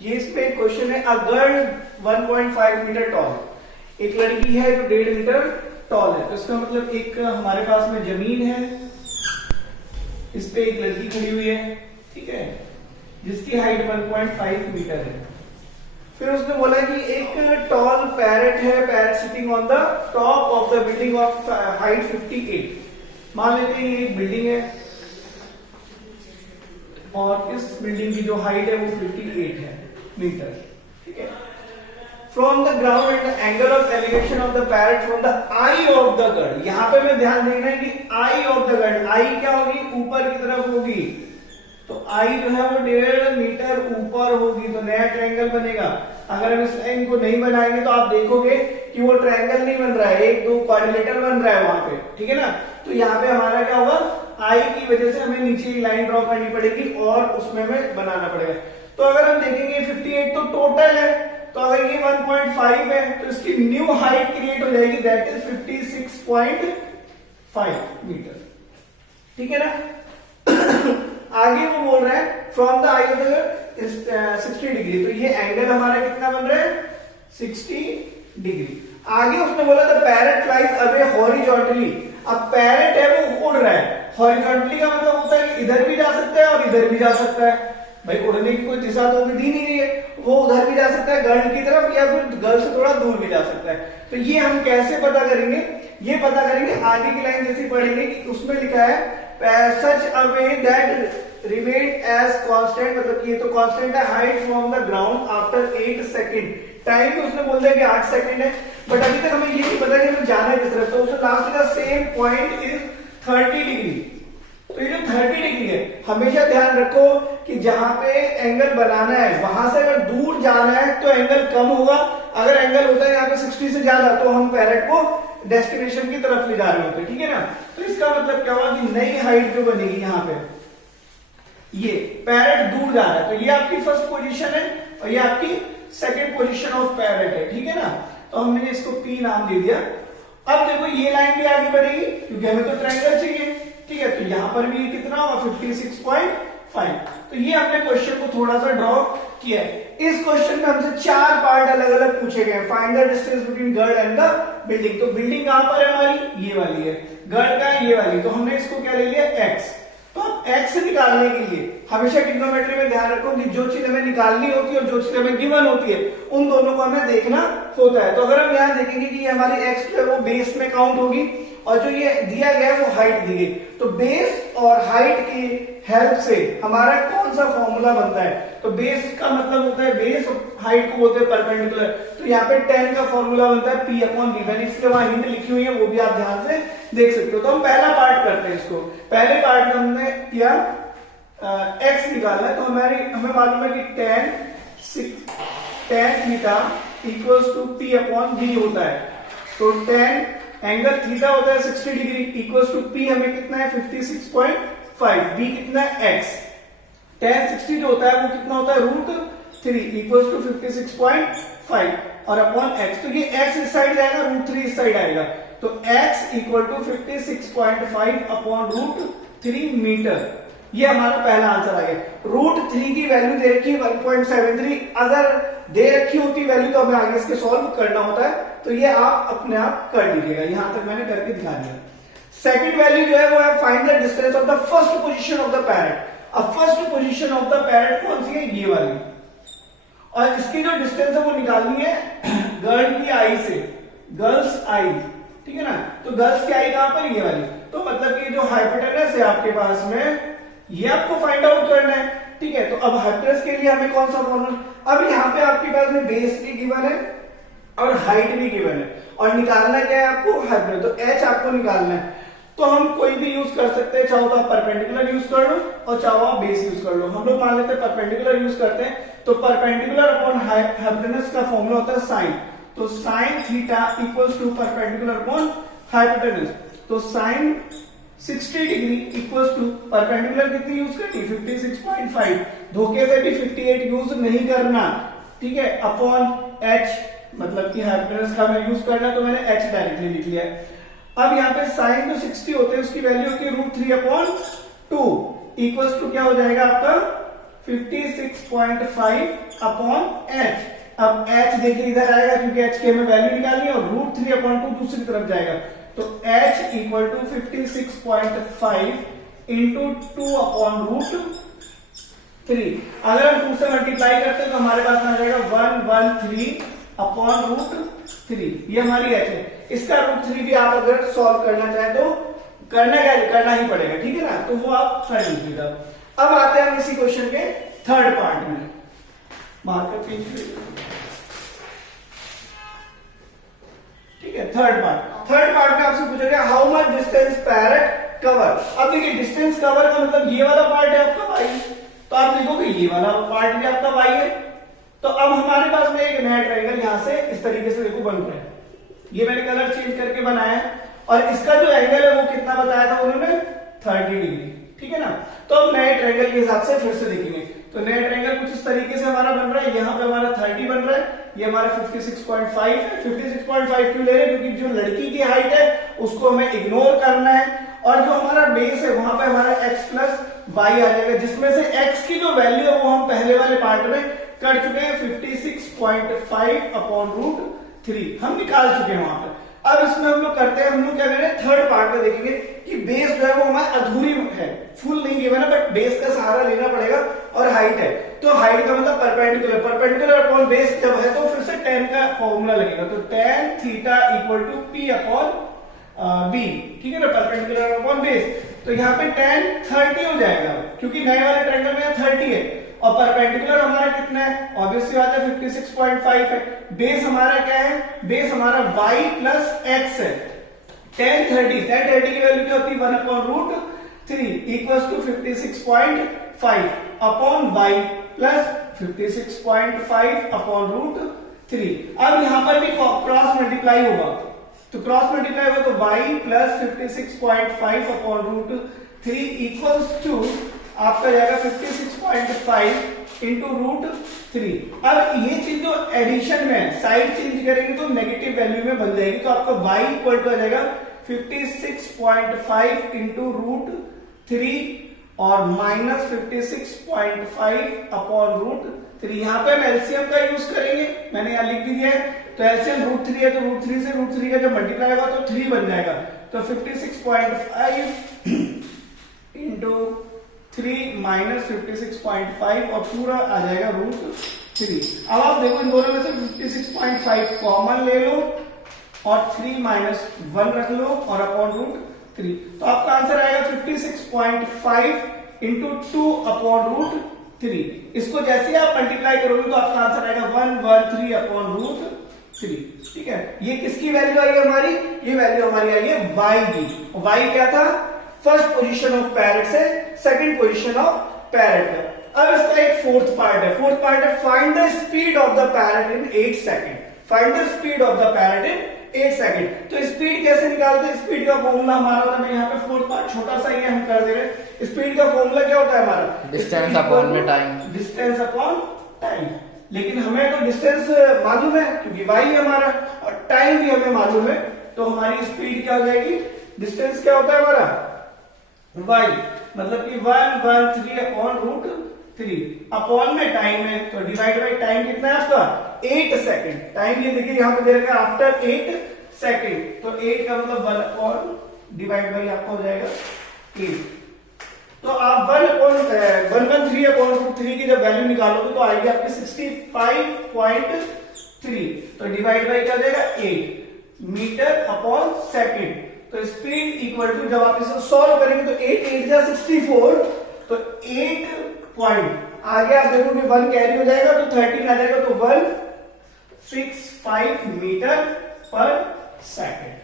ये इसमें एक क्वेश्चन है, अ गर्ल 1.5 मीटर टॉल, एक लड़की है जो 1.5 मीटर टॉल है। तो इसका मतलब एक हमारे पास में जमीन है, इस पे एक लड़की खड़ी हुई है, ठीक है, जिसकी हाइट 1.5 मीटर है। फिर उसने बोला कि एक टॉल पैरेट है, parrot sitting on the top of the building of height 58। मान लेते हैं ये एक बिल्डिंग है और इस बिल्डिंग की जो हाइट है वो 58 है मीटर, ठीक है। From the ground and the angle of elevation of the parrot from the I of the girl. यहां पे मैं ध्यान देना है कि आई ऑफ द गर्ल, आई क्या होगी, ऊपर की तरफ होगी, तो आई जो है वो 1.5 मीटर ऊपर होगी, तो नया ट्रायंगल बनेगा। अगर हम इस लाइन को नहीं बनाएंगे तो आप देखोगे कि वो ट्रायंगल नहीं बन रहा है, एक दो क्वाड्रिलेटरल बन रहा है वहां पे, ठीक है ना। तो यहाँ पे हमारा क्या होगा, आई की वजह से हमें नीचे एक लाइन ड्रॉ करनी पड़ेगी और उसमें हमें बनाना पड़ेगा। तो अगर हम देखेंगे 58 तो टोटल है, तो अगर ये 1.5 है तो इसकी न्यू हाइट क्रिएट हो जाएगी, दैट इज 56.5 मीटर, ठीक है ना। आगे वो बोल रहा है from the I of the 60 degree, तो ये एंगल हमारा कितना बन रहा है, 60 डिग्री। आगे उसने बोला the parrot flies away horizontally. अब पैरेट है वो उड़ रहा है, हॉरिजॉन्टली का मतलब होता है कि इधर भी जा सकता है और इधर भी जा सकता है। भाई उड़ने की कोई दिशा तो दी नहीं गई है, वो उधर भी जा सकता है गर्ल की तरफ या फिर गर्ल से थोड़ा दूर भी जा सकता है। तो ये हम कैसे पता करेंगे, ये पता करेंगे आगे की लाइन जैसी पढ़ेंगे कि उसमें लिखा है such a way that remain as constant, मतलब कि ये तो कांस्टेंट है, height from the ground after 8 second. Time भी उसने बोल दिया कि 8 सेकंड है, बट अभी तक हमें ये नहीं पता कि हमें जाना है किस तरफ। तो उसने लास्ट का सेम पॉइंट इज 30 डिग्री। तो ये जो 30 डिग्री है, हमेशा ध्यान रखो कि जहां पे एंगल बनाना है वहां से अगर दूर जाना है तो एंगल कम होगा। अगर एंगल होता है यहाँ पे 60 से ज्यादा तो हम पैरेट को डेस्टिनेशन की तरफ ले जा रहे होते हैं, ठीक है ना। तो इसका मतलब क्या हुआ कि नई हाइट जो बनेगी यहाँ पे, ये पैरेट दूर जा रहा है, तो ये आपकी फर्स्ट पोजीशन है और ये आपकी सेकंड पोजीशन ऑफ पैरेट है, ठीक है ना। तो हमने इसको P नाम दे दिया। अब देखो ये लाइन भी आगे बढ़ेगी क्योंकि हमें तो ट्रायंगल चाहिए, ठीक है। तो यहां पर भी ये कितना होगा, 56.5। तो ये हमने क्वेश्चन को थोड़ा सा ड्रॉ किया है। इस क्वेश्चन में हमसे 4 पार्ट अलग अलग पूछे गए। Find the distance between girl and the building. तो बिल्डिंग कहां पर है हमारी, ये वाली है, गर्ल का है ये वाली, तो हमने इसको क्या ले लिया, x। तो अब x निकालने के लिए हमेशा ट्रिग्नोमेट्री में ध्यान रखो कि जो चीज हमें निकालनी होती है और जो चीज हमें गिवन होती है उन दोनों को हमें देखना होता है। तो अगर हम यहां देखेंगे कि ये हमारी x जो है वो बेस में काउंट होगी और जो ये दिया गया है वो हाइट दी गई, तो बेस और हाइट की हेल्प से हमारा कौन सा फॉर्मूला बनता है। तो बेस का मतलब होता है बेस और हाइट को बोलते हैं परपेंडिकुलर। तो यहाँ पे 10 का फॉर्मूला बनता है P/V। मैंने इसके वहां हिंट लिखी हुई है, वो भी आप ध्यान से देख सकते हो। तो हम पहला पार्ट करते हैं इसको। पहले पार्ट में हमने किया x निकालना है, तो हमें मालूम है कि tan theta equals to P/V होता है। तो tan एंगल थीटा होता है 60 डिग्री इक्वल्स टू P हमें कितना है 56.5, B कितना है x। tan 60 जो होता है वो कितना होता है √3 इक्वल्स टू 56.5 और अपॉन x। तो ये x इस साइड जाएगा, √3 इस साइड आएगा, तो x equal to 56.5 upon √3 metre. ये हमारा पहला आंसर आ गया। √3 की वैल्यू दे रखी है 1.73। अगर दे रखी होती वैल्यू तो हमें आगे इसके सॉल्व करना होता है, तो ये आप अपने आप कर लीजिएगा। यहां तक मैंने करके दिखा दिया। सेकंड वैल्यू जो है वो है find the distance of the first position of the parrot. अब first position of the parrot कौन सी है, ये वाली, और इसकी जो डिस्टेंस है वो निकालनी है गर्ल की आई से, गर्ल्स आई, ठीक है ना। तो गर्ल्स की आई कहां पर, ये वाली। तो मतलब कि जो हाइपोटेनस है आपके पास में, ये आपको फाइंड आउट करना है, ठीक है। तो अब हाइपोटेनस के लिए हमें कौन सा फॉर्मूला, अब यहाँ पे आपके पास में बेस भी गिवन है और हाइट भी गिवन है, और निकालना क्या है आपको, हाइपोटेनस। तो h आपको निकालना है। तो हम कोई भी यूज कर सकते हैं, चाहो तो आप परपेंडिकुलर यूज कर लो और चाहो आप बेस यूज कर लो। हम लोग मान लेते हैं परपेंडिकुलर यूज करते हैं, तो परपेंडिकुलर अपॉन हाइपोटेनस का फॉर्मूला होता है साइन। तो sine theta equals to perpendicular upon hypotenuse. तो sine 60 degree equals to perpendicular कितनी यूज करनी, 56.5। धोखे से भी 58 यूज नहीं करना, ठीक है, अपॉन h, मतलब कि हाइपोटेनस का हमें यूज करना है, तो मैंने h डायरेक्टली लिख लिया है। अब यहाँ पे साइन जो 60 होते हैं उसकी वैल्यू होती है √3/2 इक्वल्स टू क्या हो जाएगा आपका 56.5 अपॉन h। अब h देखिए इधर आएगा क्योंकि h की हमें वैल्यू निकालनी है और √3/2 दूसरी तरफ जाएगा, तो h इक्वल टू 56.5 इंटू 2/√3। अगर हम 2 से मल्टीप्लाई करते हैं तो हमारे पास आ जाएगा 113/√3। ये हमारी h है। इसका √3 भी आप अगर सॉल्व करना चाहें तो करना ही पड़ेगा, ठीक है ना, तो वो आप कर लीजिएगा। अब आते हैं हम इसी क्वेश्चन के थर्ड पार्ट में। मार्कर चेंज करिए, ठीक है। थर्ड पार्ट में आपसे पूछेगा how much distance parrot cover. अब देखिए डिस्टेंस कवर का मतलब ये वाला पार्ट है आपका y, तो आप लिखोगे ये वाला पार्ट भी आपका y है। तो अब हमारे पास में एक नया ट्रायंगल यहां से इस तरीके से देखो बन रहा है। ये मैंने कलर चेंज करके बनाया है और इसका जो एंगल है वो कितना बताया था उन्होंने, 30 डिग्री, ठीक है ना। तो अब नए ट्रायंगल के हिसाब से फिर से देखेंगे, तो नया ट्रायंगल कुछ इस तरीके से हमारा बन रहा है। यहाँ पे हमारा 30 बन रहा है, ये हमारा 56.5 है। 56.5 क्यों ले रहे हैं, क्योंकि जो लड़की की हाइट है उसको हमें इग्नोर करना है और जो हमारा बेस है वहां पे हमारा x प्लस y आ जाएगा, जिसमें से x की जो वैल्यू है वो हम पहले वाले पार्ट में कर चुके हैं, 56.5/√3 हम निकाल चुके हैं वहां पर। अब इसमें हम लोग करते हैं, हम लोग क्या करें, थर्ड पार्ट में देखेंगे कि बेस जो है वो हमारी अधूरी है, फुल नहीं गिवन है, बट बेस का सहारा लेना पड़ेगा और हाइट है, तो हाइट का मतलब परपेंडिकुलर अपॉन बेस जब है तो फिर से tan का फॉर्मूला लगेगा, तो tan theta equal to P/B, ठीक है ना, परपेंडिकुलर अपॉन बेस। तो यहाँ पे tan 30 हो जाएगा क्योंकि नए वाले ट्रायंगल में 30 है और परपेंडिकुलर हमारा कितना है, ऑब्वियस सी बात है 56.5 है। बेस हमारा क्या है, बेस हमारा y प्लस x है। tan 30 की वैल्यू क्या होती है, 1/√3 equals to 56.5 upon y plus 56.5/√3। अब यहां पर भी क्रॉस मल्टीप्लाई होगा, तो क्रॉस मल्टीप्लाई होगा तो y प्लस 56.5/√3 इक्वल्स टू आपका जाएगा 56.5 इंटू √3। अब ये चीज जो एडिशन में साइड चेंज करेंगे तो नेगेटिव वैल्यू में बन जाएगी, तो आपका y इक्वल टू आ जाएगा 56.5 इंटू √3 और माइनस 56.5/√3। यहाँ पे हम एलसीएम का यूज करेंगे, मैंने यहाँ लिख दिया है, तो एलसीएम √3 है, तो √3 से √3 का जब मल्टीप्लाई होगा तो 3 बन जाएगा, तो 56.5 इंटू 3 माइनस 56.5 और पूरा आ जाएगा √3। अब आप देखो इन दोनों में से 56.5 कॉमन ले लो और 3 माइनस 1 रख लो और अपॉन √3, तो आपका आंसर आएगा 56.5 इंटू 2/√3। इसको जैसे आप मल्टीप्लाई करोगे तो आपका आंसर आएगा 113/√3, ठीक है। ये किसकी वैल्यू आई है हमारी, ये वैल्यू हमारी आई है y की। y क्या था, फर्स्ट पोजीशन ऑफ पैरेट से सेकंड पोजीशन ऑफ पैरेट है। अब इसका एक फोर्थ पार्ट है, find the speed of the parrot in 8 second. Find the speed of the parrot in 8 second. तो स्पीड कैसे निकालते हैं, स्पीड का फॉर्मूला हमारा होता है, मैं यहाँ पे फोर्थ पार्ट छोटा सा ही हम कर दे रहे हैं। स्पीड का फॉर्मूला क्या होता है हमारा, डिस्टेंस अपॉन में टाइम, डिस्टेंस अपॉन टाइम। लेकिन हमें तो डिस्टेंस मालूम है क्योंकि y है हमारा और टाइम भी हमें मालूम है, तो हमारी स्पीड क्या हो जाएगी, डिस्टेंस क्या होता है हमारा y, मतलब कि 113/√3 अपॉन में टाइम है, तो डिवाइड बाई टाइम कितना है आपका 8 सेकंड। टाइम ये देखिए यहाँ पे दे रखा है आफ्टर 8 सेकंड, तो 8 का मतलब 1 अपॉन डिवाइड बाई आपका हो जाएगा 8। तो आप 113/√3 की जब वैल्यू निकालोगे तो आएगी आपकी 65.3, तो डिवाइड बाई क्या हो जाएगा 8 मीटर अपॉन सेकंड। तो स्पीड इक्वल टू, जब आप इसे सॉल्व करेंगे तो 8 8 जा 64, तो 8 पॉइंट आगे आप देखोगे 1 कैरी हो जाएगा तो 13 आ जाएगा, तो 165 मीटर पर सेकंड।